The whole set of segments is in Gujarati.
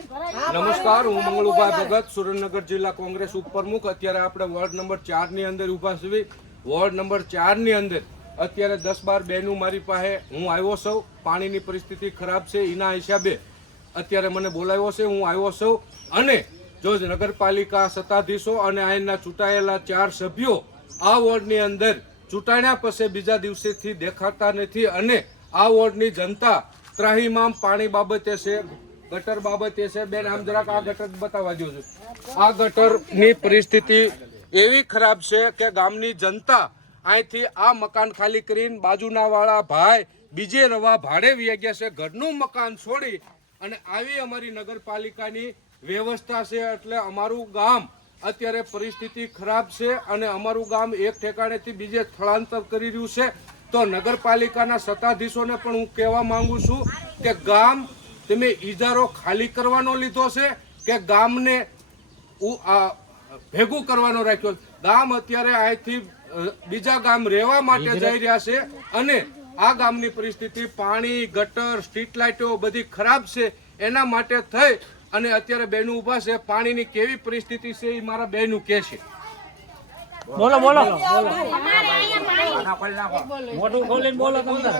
નમસ્કાર, હું મંગળુભાઈ ભગત, સુરેન્દ્રનગર જિલ્લા કોંગ્રેસ ઉપપ્રમુખ। અત્યારે આપણે વોર્ડ નંબર 4 ની અંદર ઊભા છીએ। વોર્ડ નંબર 4 ની અંદર અત્યારે 10-12 બહેનો મારી પાસે હું આવ્યો છું। પાણીની પરિસ્થિતિ ખરાબ છે, એના હિસાબે અત્યારે મને બોલાવ્યો છે, હું આવ્યો છું। અને જો નગરપાલિકા સત્તાધીશો અને અહીંના ચૂંટાયેલા 4 સભ્યો આ વોર્ડની અંદર ચૂંટાણ્યા પછી બીજા દિવસેથી દેખાતા નથી અને આ વોર્ડની જનતા ત્રાહિમામ પાણી બાબતે છે, ગટર બાબતે છે। બેન, આમ જરાક આ ગટર બતાવવા દો છો। આ ગટરની પરિસ્થિતિ એવી ખરાબ છે કે ગામની જનતા અહીંથી આ મકાન ખાલી કરીને બાજુના વાળા ભાઈ બીજે રવા ભાડે વહી ગયા છે, ઘરનું મકાન છોડી અને આવી અમારી નગરપાલિકાની વ્યવસ્થા છે। એટલે અમારું ગામ અત્યારે પરિસ્થિતિ ખરાબ છે અને અમારું ગામ એક ઠેકાણેથી બીજે સ્થળાંતર કરી રહ્યું છે। તો નગરપાલિકાના સત્તાધીશોને પણ હું કહેવા માંગુ છું કે ગામ તમે ઈજારો ખાલી કરવાનો લીધો છે કે ગામને ભેગું કરવાનો રાખ્યો? ગામ અત્યારે અહીંથી બીજા ગામ રહેવા માટે જઈ રહ્યા છે અને આ ગામની પરિસ્થિતિ પાણી, ગટર, સ્ટ્રીટ લાઇટો બધી ખરાબ છે। એના માટે થઈ અને અત્યારે બહેનો ઊભા છે। પાણીની કેવી પરિસ્થિતિ છે એ મારા બહેનો કહે છે। બોલો બોલો મોટું ખોલીને બોલો તમને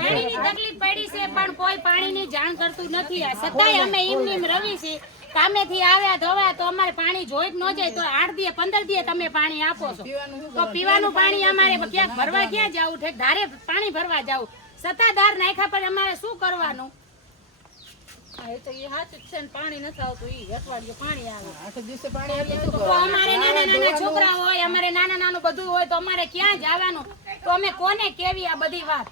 પાણીની તકલીફ પડી છે પણ કોઈ પાણીની જાણ કરતું નથી। છતાંય અમે એમ રવી છે, કામેથી આવ્યા ધોવા તો અમારે પાણી જોઈ જ ન જાય તો 8 દિવસ 15 દિવસ તમે પાણી આપો છો તો પીવાનું પાણી અમારે ક્યાંક ભરવા ક્યાં જવું? ઠેક ધારે પાણી ભરવા જવું, સત્તાધાર નાખ્યા પર અમારે શું કરવાનું? પાણી નથી આવતું, પાણી આવે તો અમારે નાના નાના છોકરા હોય, અમારે નાના નાનું બધું હોય તો અમારે ક્યાં જવાનું? તો અમે કોને કેવી આ બધી વાત?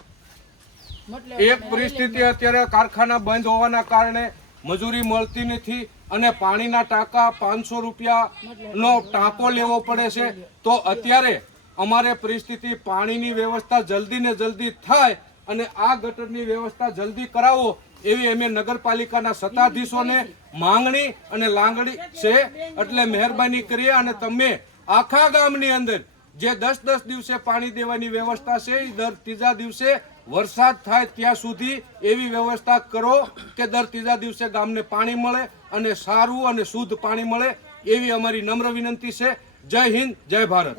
એક પરિસ્થિતિ અત્યારે કારખાના બંધ હોવાના કારણે મજૂરી મળતી નથી અને પાણીના ટાંકા 500 રૂપિયાનો ટાંકો લેવો પડે છે। તો અત્યારે અમારે પરિસ્થિતિ પાણીની વ્યવસ્થા જલ્દી ને જલ્દી થાય અને આ ગટરની વ્યવસ્થા જલ્દી કરાવો એવી અમે નગરપાલિકાના સત્તાધીશોને માંગણી અને લાંગણી છે। એટલે મહેરબાની કરીએ અને તમે આખા ગામની અંદર જે 10-10 દિવસે પાણી દેવાની વ્યવસ્થા છે એ દર 3જા દિવસે વરસાદ થાય ત્યાં સુધી એવી વ્યવસ્થા કરો કે દર 3જા દિવસે ગામને પાણી મળે અને સારું અને શુદ્ધ પાણી મળે એવી અમારી નમ્ર વિનંતી છે। જય હિન્દ, જય ભારત।